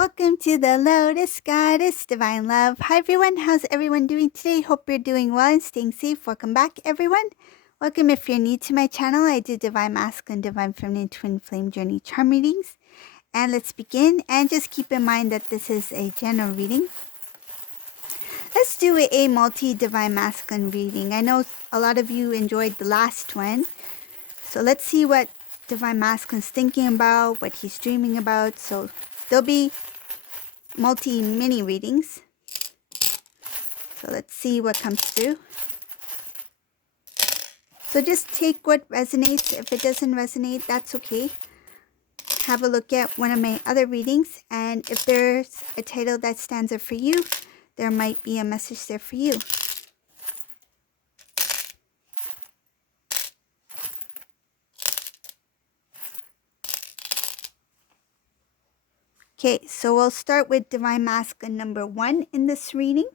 Welcome to the Lotus Goddess Divine Love. Hi everyone, how's everyone doing today? Hope you're doing well and staying safe. Welcome back everyone. Welcome if you're new to my channel. I do Divine Masculine, Divine Feminine, Twin Flame Journey Charm readings. And let's begin, and just keep in mind that this is a general reading. Let's do a multi-Divine Masculine reading. I know a lot of you enjoyed the last one. So let's see what Divine Masculine's thinking about, what he's dreaming about. So there'll be multi-mini readings. So let's see what comes through. So just take what resonates. If it doesn't resonate, that's okay. Have a look at one of my other readings, and if there's a title that stands out for you, there might be a message there for you. Okay, so we'll start with Divine Masculine number 1 in this reading.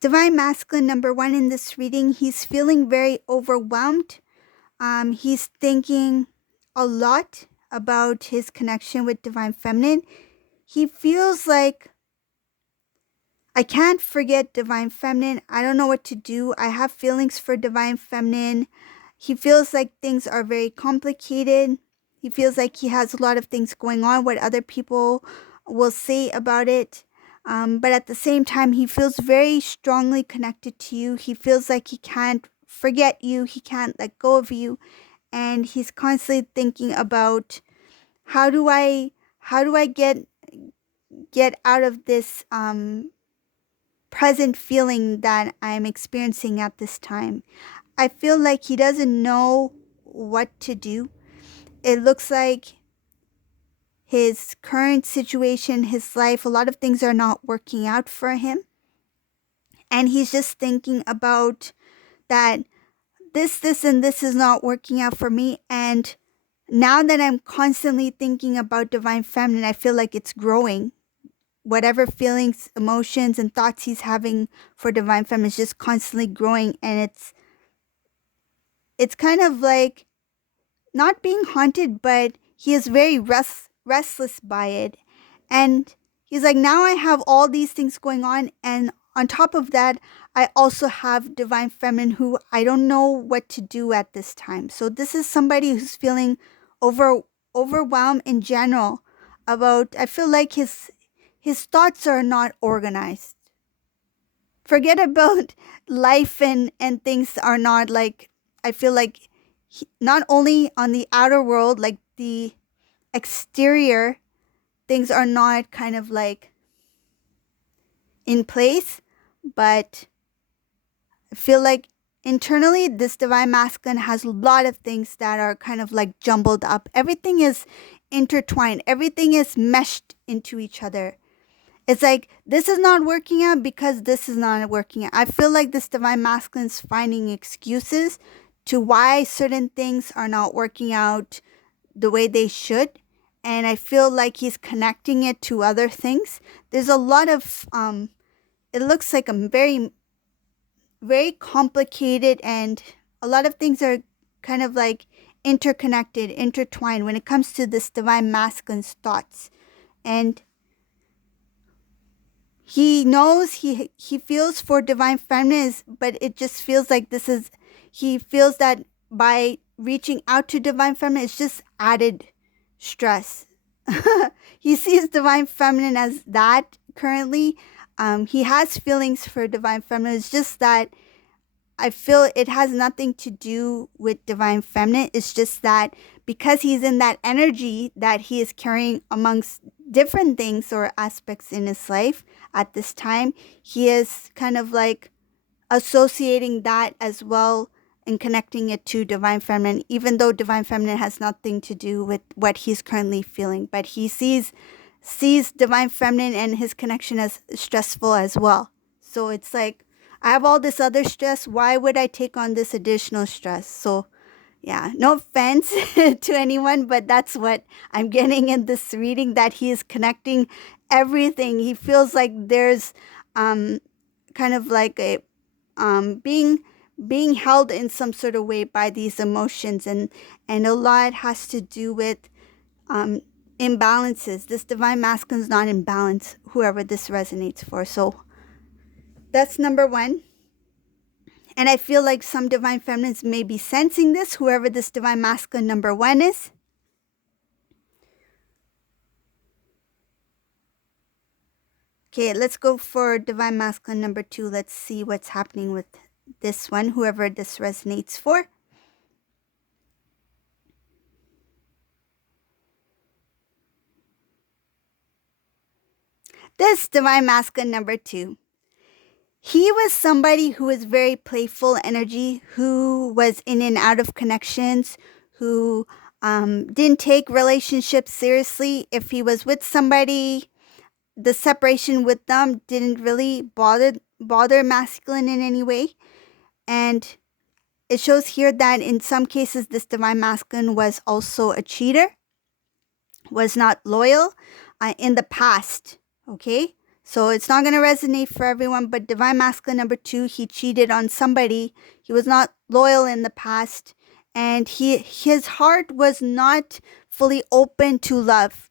Divine Masculine number 1 in this reading, he's feeling very overwhelmed. He's thinking a lot about his connection with Divine Feminine. He feels like, I can't forget Divine Feminine. I don't know what to do. I have feelings for Divine Feminine. He feels like things are very complicated. He feels like he has a lot of things going on, what other people will say about it. But at the same time, he feels very strongly connected to you. He feels like he can't forget you. He can't let go of you. And he's constantly thinking about, how do I get out of this present feeling that I'm experiencing at this time. I feel like he doesn't know what to do. It looks like his current situation, his life, a lot of things are not working out for him. And he's just thinking about that this and this is not working out for me. And now that I'm constantly thinking about Divine Feminine, I feel like it's growing. Whatever feelings, emotions, and thoughts he's having for Divine Feminine is just constantly growing. And it's kind of like not being haunted, but he is very restless by it. And he's like, now I have all these things going on, and on top of that, I also have Divine Feminine who I don't know what to do at this time. So this is somebody who's feeling overwhelmed in general about, I feel like his thoughts are not organized. Forget about life and things are not like, I feel like not only on the outer world, like the exterior, things are not kind of like in place, but I feel like internally this Divine Masculine has a lot of things that are kind of like jumbled up. Everything is intertwined. Everything is meshed into each other. It's like, this is not working out because this is not working out. I feel like this Divine Masculine is finding excuses to why certain things are not working out the way they should. And I feel like he's connecting it to other things. There's a lot of, it looks like a very, very complicated, and a lot of things are kind of like interconnected, intertwined when it comes to this Divine Masculine's thoughts. And he knows, he feels for Divine Feminine, but it just feels like he feels that by reaching out to Divine Feminine, it's just added stress. He sees Divine Feminine as that currently. He has feelings for Divine Feminine. It's just that I feel it has nothing to do with Divine Feminine. It's just that because he's in that energy that he is carrying amongst different things or aspects in his life at this time, he is kind of like associating that as well and connecting it to Divine Feminine, even though Divine Feminine has nothing to do with what he's currently feeling. But he sees Divine Feminine and his connection as stressful as well. So it's like, I have all this other stress. Why would I take on this additional stress? So yeah, no offense to anyone, but that's what I'm getting in this reading, that he is connecting everything. He feels like there's um, kind of like a being held in some sort of way by these emotions, and a lot has to do with um, imbalances. This divine masculine is not in balance, whoever this resonates for. So that's number one. And I feel like some divine feminines may be sensing this, whoever this divine masculine number one is. Okay, let's go for divine masculine number two. Let's see what's happening with this one, whoever this resonates for. This divine masculine number two. He was somebody who was very playful energy, who was in and out of connections, who didn't take relationships seriously. If he was with somebody, the separation with them didn't really bother masculine in any way. And it shows here that in some cases, this divine masculine was also a cheater, was not loyal in the past, okay? So it's not going to resonate for everyone, but divine masculine number two, he cheated on somebody. He was not loyal in the past, and his heart was not fully open to love.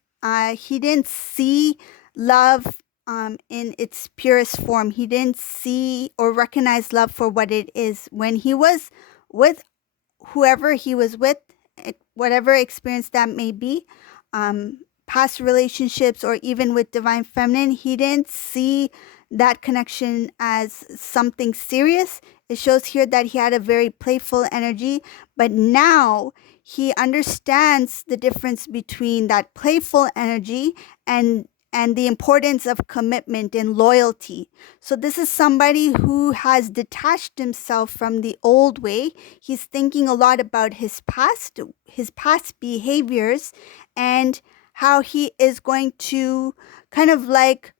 He didn't see love in its purest form. He didn't see or recognize love for what it is. When he was with whoever he was with, whatever experience that may be, past relationships or even with divine feminine, he didn't see that connection as something serious. It shows here that he had a very playful energy, but now he understands the difference between that playful energy and the importance of commitment and loyalty. So this is somebody who has detached himself from the old way. He's thinking a lot about his past behaviors, and how he is going to kind of like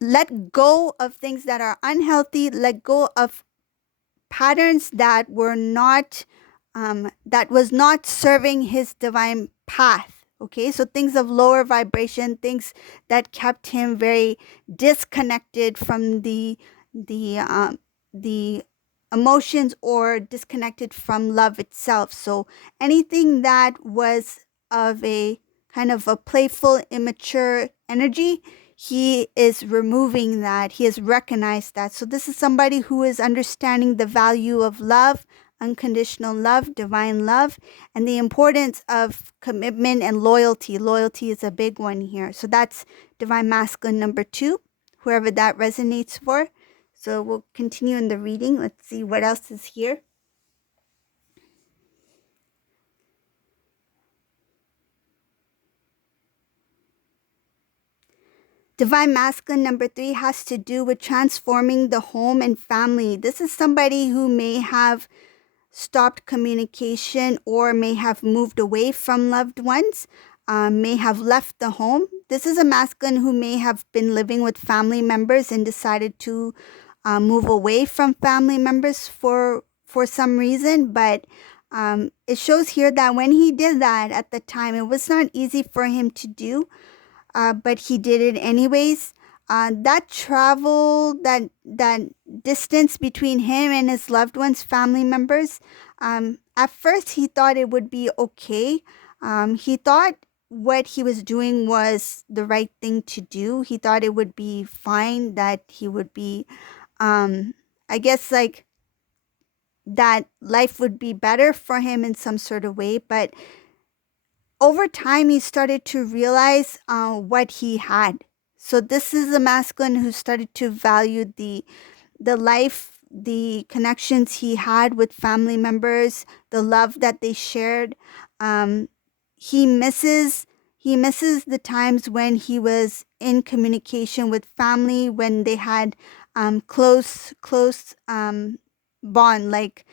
let go of things that are unhealthy, let go of patterns that were not, that was not serving his divine path. Okay, so things of lower vibration, things that kept him very disconnected from the emotions, or disconnected from love itself. So anything that was of a kind of a playful, immature energy, he is removing that. He has recognized that. So this is somebody who is understanding the value of love, unconditional love, divine love, and the importance of commitment and loyalty. Loyalty is a big one here. So that's divine masculine number two, whoever that resonates for. So we'll continue in the reading. Let's see what else is here. Divine masculine number three has to do with transforming the home and family. This is somebody who may have stopped communication or may have moved away from loved ones, may have left the home. This is a masculine who may have been living with family members and decided to move away from family members for some reason. But it shows here that when he did that at the time, it was not easy for him to do. But he did it anyways. That travel, that distance between him and his loved ones, family members, at first he thought it would be okay. He thought what he was doing was the right thing to do. He thought it would be fine, that he would be, I guess, like, that life would be better for him in some sort of way. But over time, he started to realize what he had. So this is a masculine who started to value the life, the connections he had with family members, the love that they shared. He misses the times when he was in communication with family, when they had close bond. Like,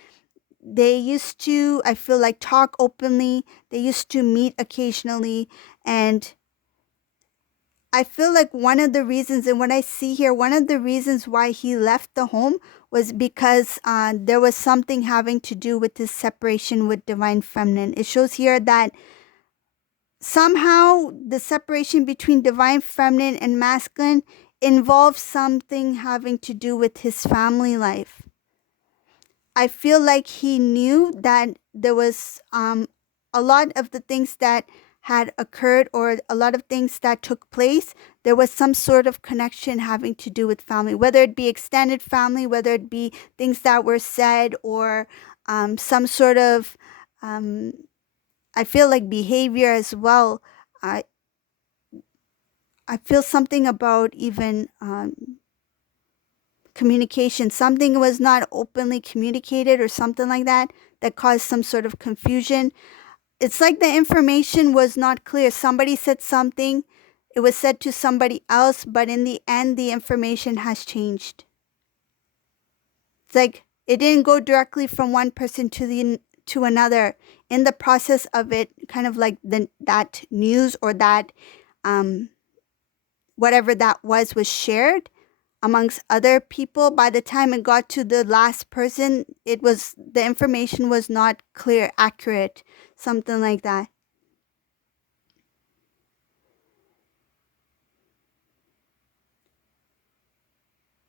they used to, I feel like, talk openly. They used to meet occasionally. And I feel like one of the reasons, and what I see here, one of the reasons why he left the home was because there was something having to do with his separation with divine feminine. It shows here that somehow the separation between divine feminine and masculine involves something having to do with his family life. I feel like he knew that there was a lot of the things that had occurred, or a lot of things that took place, there was some sort of connection having to do with family, whether it be extended family, whether it be things that were said, or some sort of, I feel like behavior as well. I I feel something about even communication. Something was not openly communicated or something like that that caused some sort of confusion. It's like the information was not clear. Somebody said something, it was said to somebody else, but in the end, the information has changed. It's like it didn't go directly from one person to another. In the process of it, kind of like that news or that whatever that was shared amongst other people. By the time it got to the last person, the information was not clear, accurate, something like that.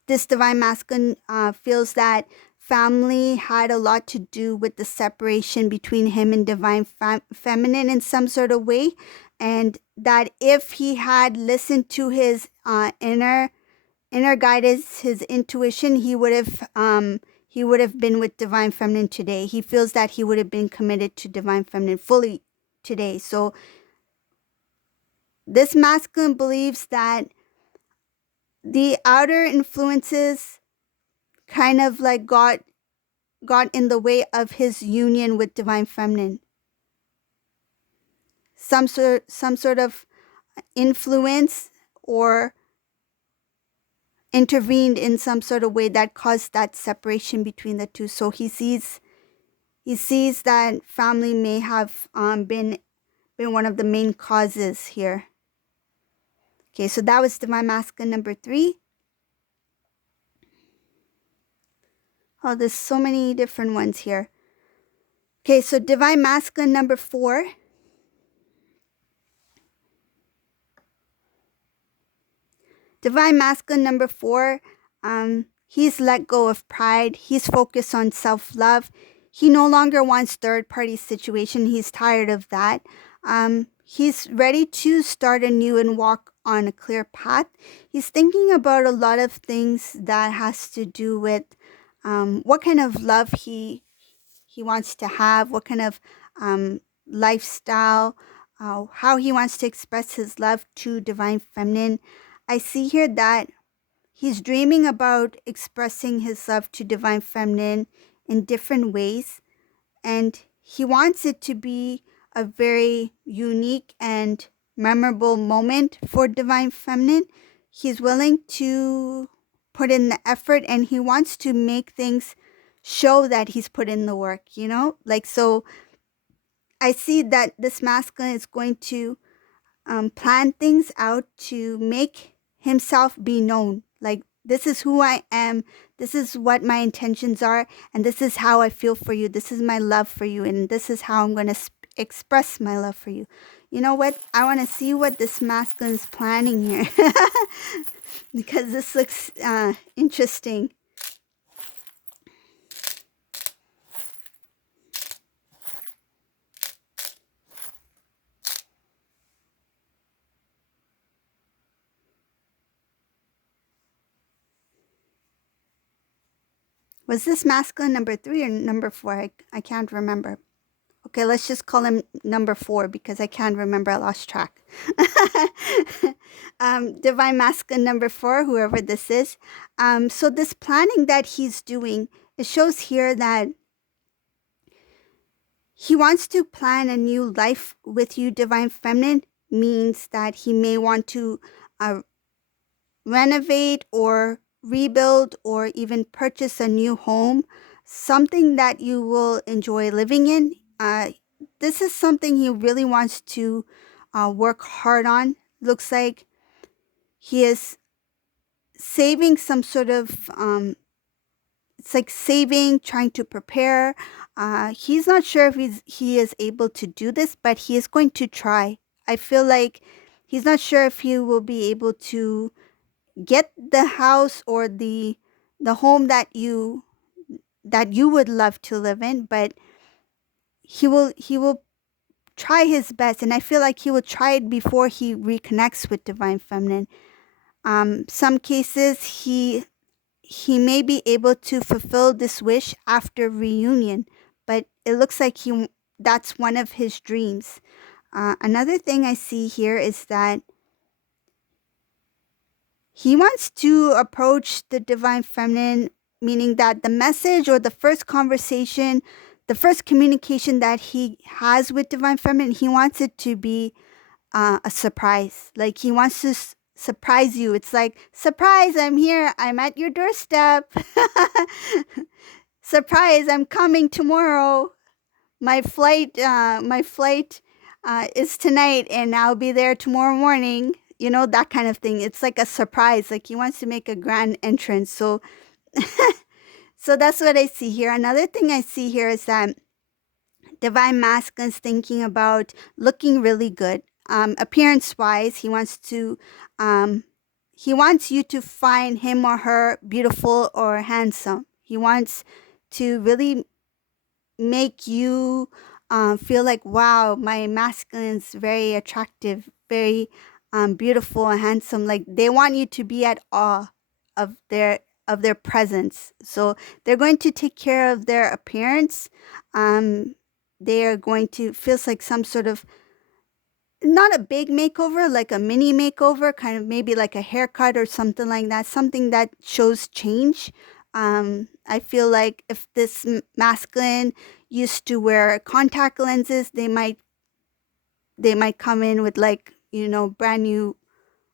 This divine masculine feels that family had a lot to do with the separation between him and divine feminine in some sort of way, and that if he had listened to his inner guidance, his intuition, he would have been with divine feminine today. He feels that he would have been committed to divine feminine fully today. So this masculine believes that the outer influences kind of like got in the way of his union with divine feminine. Some sort of influence or intervened in some sort of way that caused that separation between the two. So he sees that family may have been one of the main causes here. Okay, so that was divine masculine number 3. Oh, there's so many different ones here. Okay, so divine masculine number 4. Divine masculine number 4, he's let go of pride. He's focused on self-love. He no longer wants third-party situation. He's tired of that. He's ready to start anew and walk on a clear path. He's thinking about a lot of things that has to do with what kind of love he wants to have, what kind of lifestyle, how he wants to express his love to divine feminine. I see here that he's dreaming about expressing his love to divine feminine in different ways, and he wants it to be a very unique and memorable moment for divine feminine. He's willing to put in the effort, and he wants to make things show that he's put in the work, like, so I see that this masculine is going to plan things out to make himself be known. Like, this is who I am, this is what my intentions are, and this is how I feel for you, this is my love for you, and this is how I'm going to express my love for you. You know what? I want to see what this masculine is planning here because this looks interesting. Was this masculine number 3 or number 4? I can't remember. Okay, let's just call him number 4 because I can't remember. I lost track. Divine masculine number 4, whoever this is. So this planning that he's doing, it shows here that he wants to plan a new life with you, divine feminine, means that he may want to renovate or rebuild or even purchase a new home, something that you will enjoy living in. This is something he really wants to work hard on. Looks like he is saving some sort of, it's like saving, trying to prepare. He's not sure if he is able to do this, but he is going to try. I feel like he's not sure if he will be able to get the house or the home that you would love to live in, but he will try his best, and I feel like he will try it before he reconnects with divine feminine. Some cases he may be able to fulfill this wish after reunion, but it looks like that's one of his dreams. Another thing I see here is that he wants to approach the divine feminine, meaning that the message or the first conversation, the first communication that he has with divine feminine, he wants it to be a surprise. Like he wants to surprise you. It's like, surprise, I'm here. I'm at your doorstep. Surprise, I'm coming tomorrow. My flight is tonight, and I'll be there tomorrow morning. That kind of thing. It's like a surprise. Like he wants to make a grand entrance. So, so that's what I see here. Another thing I see here is that divine masculine's thinking about looking really good. Appearance wise, he wants you to find him or her beautiful or handsome. He wants to really make you feel like, wow, my masculine's very attractive, very beautiful and handsome. Like they want you to be at awe of their presence. So they're going to take care of their appearance. They are going to feels like some sort of, not a big makeover, like a mini makeover, kind of maybe like a haircut or something like that, something that shows change. I feel like if this masculine used to wear contact lenses, they might come in with like, brand new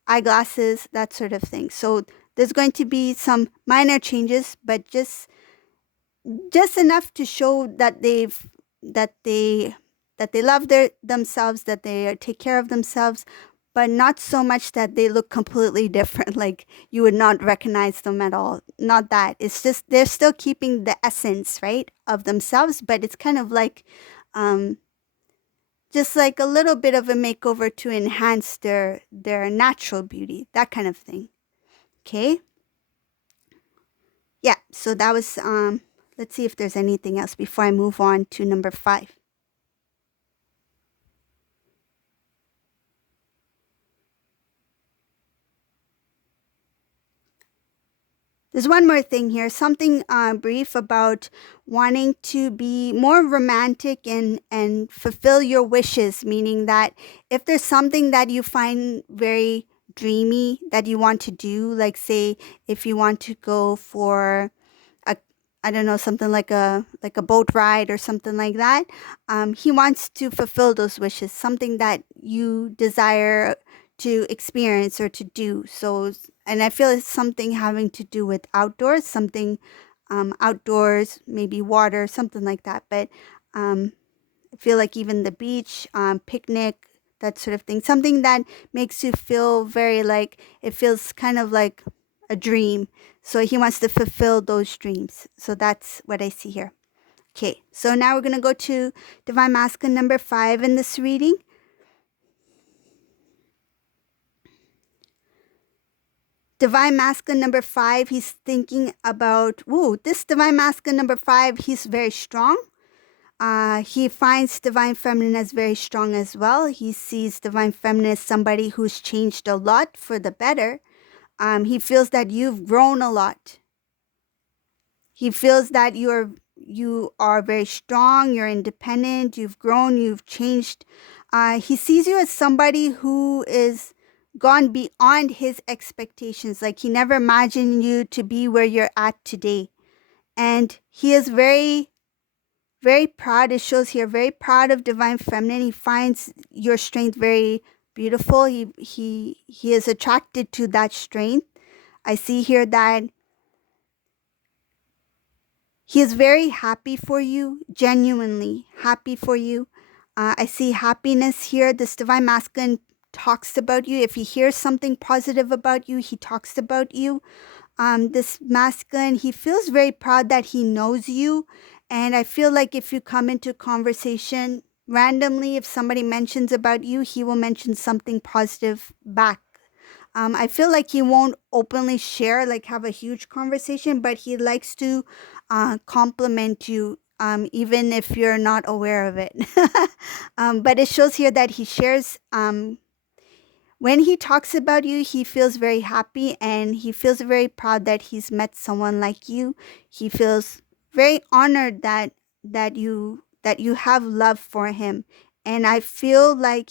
eyeglasses, that sort of thing. So there's going to be some minor changes, but just enough to show that they love themselves, that they take care of themselves, but not so much that they look completely different, like you would not recognize them at all. Not that. It's just they're still keeping the essence, right, of themselves, but it's kind of like just like a little bit of a makeover to enhance their natural beauty, that kind of thing. Okay? Yeah, so that was let's see if there's anything else before I move on to number 5. There's one more thing here, something brief about wanting to be more romantic and fulfill your wishes, meaning that if there's something that you find very dreamy that you want to do, like say if you want to go for a, I don't know, something like a boat ride or something like that, he wants to fulfill those wishes, something that you desire to experience or to do. So, and I feel it's something having to do with outdoors, something outdoors, maybe water, something like that. But I feel like even the beach, picnic, that sort of thing, something that makes you feel very like, it feels kind of like a dream. So he wants to fulfill those dreams. So that's what I see here. Okay, so now we're going to go to Divine Masculine number 5 in this reading. Divine Masculine number 5, he's thinking about, this Divine Masculine number 5, he's very strong. He finds Divine Feminine as very strong as well. He sees Divine Feminine as somebody who's changed a lot for the better. He feels that you've grown a lot. He feels that you are very strong, you're independent, you've grown, you've changed. He sees you as somebody who is gone beyond his expectations. Like he never imagined you to be where you're at today. And he is very, very proud. It shows here, very proud of Divine Feminine. He finds your strength very beautiful. He is attracted to that strength. I see here that he is very happy for you, genuinely happy for you. I see happiness here. This Divine Masculine talks about you. If he hears something positive about you, he talks about you. This masculine, he feels very proud that he knows you. And I feel like if you come into conversation randomly, if somebody mentions about you, he will mention something positive back. I feel like he won't openly share, like have a huge conversation, but he likes to compliment you, even if you're not aware of it. But it shows here that he shares. When he talks about you, he feels very happy and he feels very proud that he's met someone like you. He feels very honored that you have love for him. And I feel like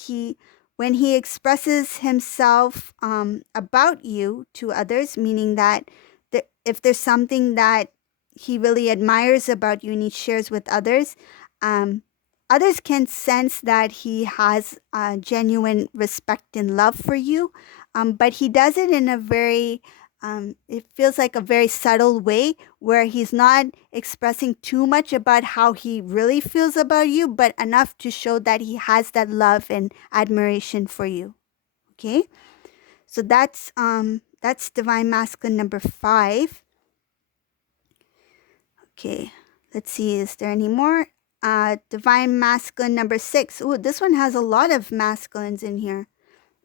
when he expresses himself about you to others, meaning that if there's something that he really admires about you and he shares with others, um, others can sense that he has genuine respect and love for you, but he does it in a very, it feels like a very subtle way where he's not expressing too much about how he really feels about you, but enough to show that he has that love and admiration for you. Okay, so that's divine masculine number 5. Okay, let's see, is there any more? Divine masculine number 6. Ooh, this one has a lot of masculines in here.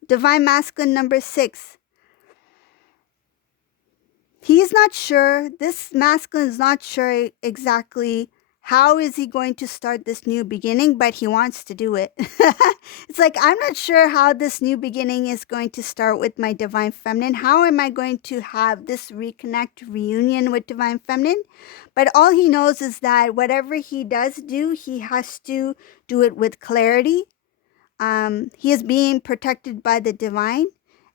Divine masculine number 6. He's not sure. This masculine is not sure exactly how is he going to start this new beginning, but he wants to do it. It's like, I'm not sure how this new beginning is going to start with my divine feminine. How am I going to have this reconnect, reunion with divine feminine? But all he knows is that whatever he does do, he has to do it with clarity. He is being protected by the divine.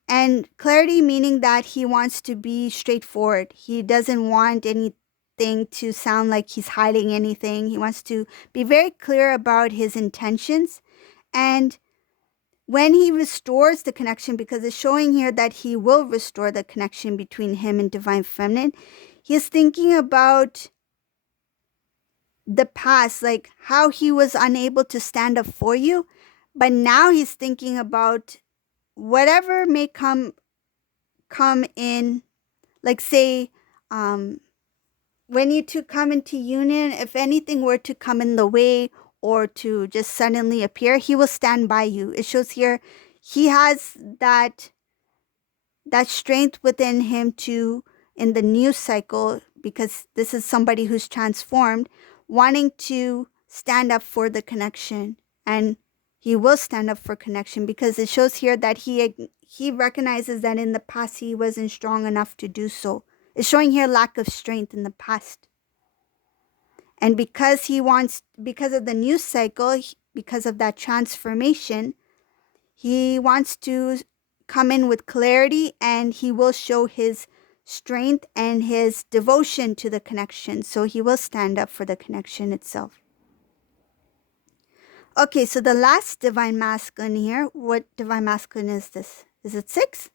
And clarity meaning that he wants to be straightforward. He doesn't want anything to sound like he's hiding anything. He wants to be very clear about his intentions. And when he restores the connection, because it's showing here that he will restore the connection between him and divine feminine, he is thinking about the past, like how he was unable to stand up for you. But now he's thinking about whatever may come in, like say, when you two come into union, if anything were to come in the way or to just suddenly appear, he will stand by you. It shows here he has that strength within him to, in the new cycle, because this is somebody who's transformed, wanting to stand up for the connection. And he will stand up for connection because it shows here that he recognizes that in the past he wasn't strong enough to do so. It's showing here lack of strength in the past. And because of the new cycle, because of that transformation, he wants to come in with clarity, and he will show his strength and his devotion to the connection. So he will stand up for the connection itself. Okay, so the last divine masculine here, what divine masculine is this? Is it 6? I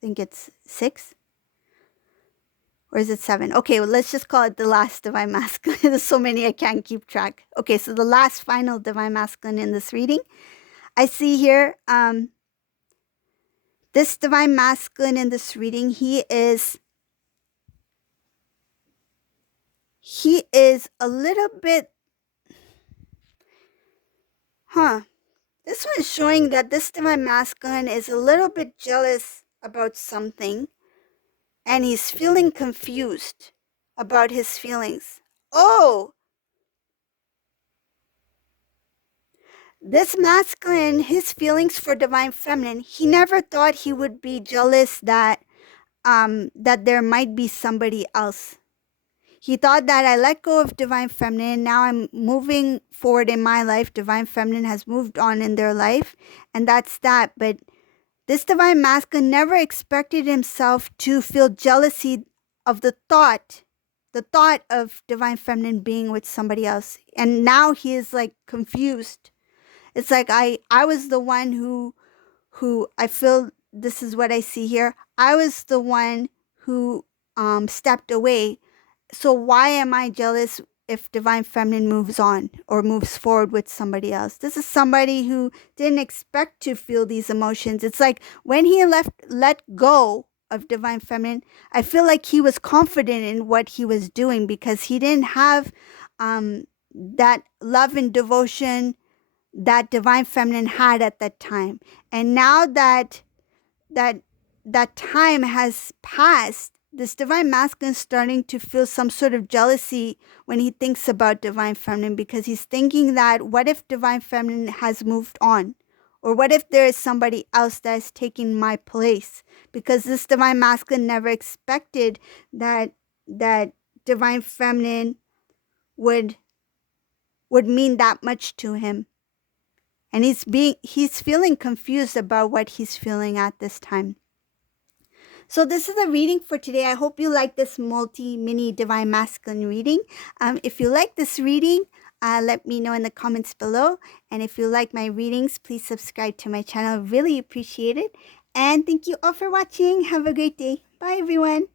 think it's 6. Or is it 7? Okay, well, let's just call it the last divine masculine. There's so many I can't keep track. Okay, so the last final divine masculine in this reading. I see here, this divine masculine in this reading, he is a little bit, this one is showing that this divine masculine is a little bit jealous about something, and he's feeling confused about his feelings. Oh, this masculine, his feelings for divine feminine, he never thought he would be jealous that there might be somebody else. He thought that I let go of divine feminine. Now I'm moving forward in my life. Divine feminine has moved on in their life, and that's that. But this divine masculine never expected himself to feel jealousy of the thought of divine feminine being with somebody else. And now he is like confused. It's like I was the one who I feel, this is what I see here. I was the one who stepped away. So why am I jealous if divine feminine moves on or moves forward with somebody else? This is somebody who didn't expect to feel these emotions. It's like when he let go of divine feminine, I feel like he was confident in what he was doing because he didn't have that love and devotion that divine feminine had at that time. And now that that time has passed, this divine masculine is starting to feel some sort of jealousy when he thinks about divine feminine, because he's thinking that what if divine feminine has moved on? Or what if there is somebody else that is taking my place? Because this divine masculine never expected that divine feminine would mean that much to him. And he's feeling confused about what he's feeling at this time. So this is a reading for today. I hope you like this mini divine masculine reading. If you like this reading, let me know in the comments below. And if you like my readings, please subscribe to my channel. Really appreciate it. And thank you all for watching. Have a great day. Bye, everyone.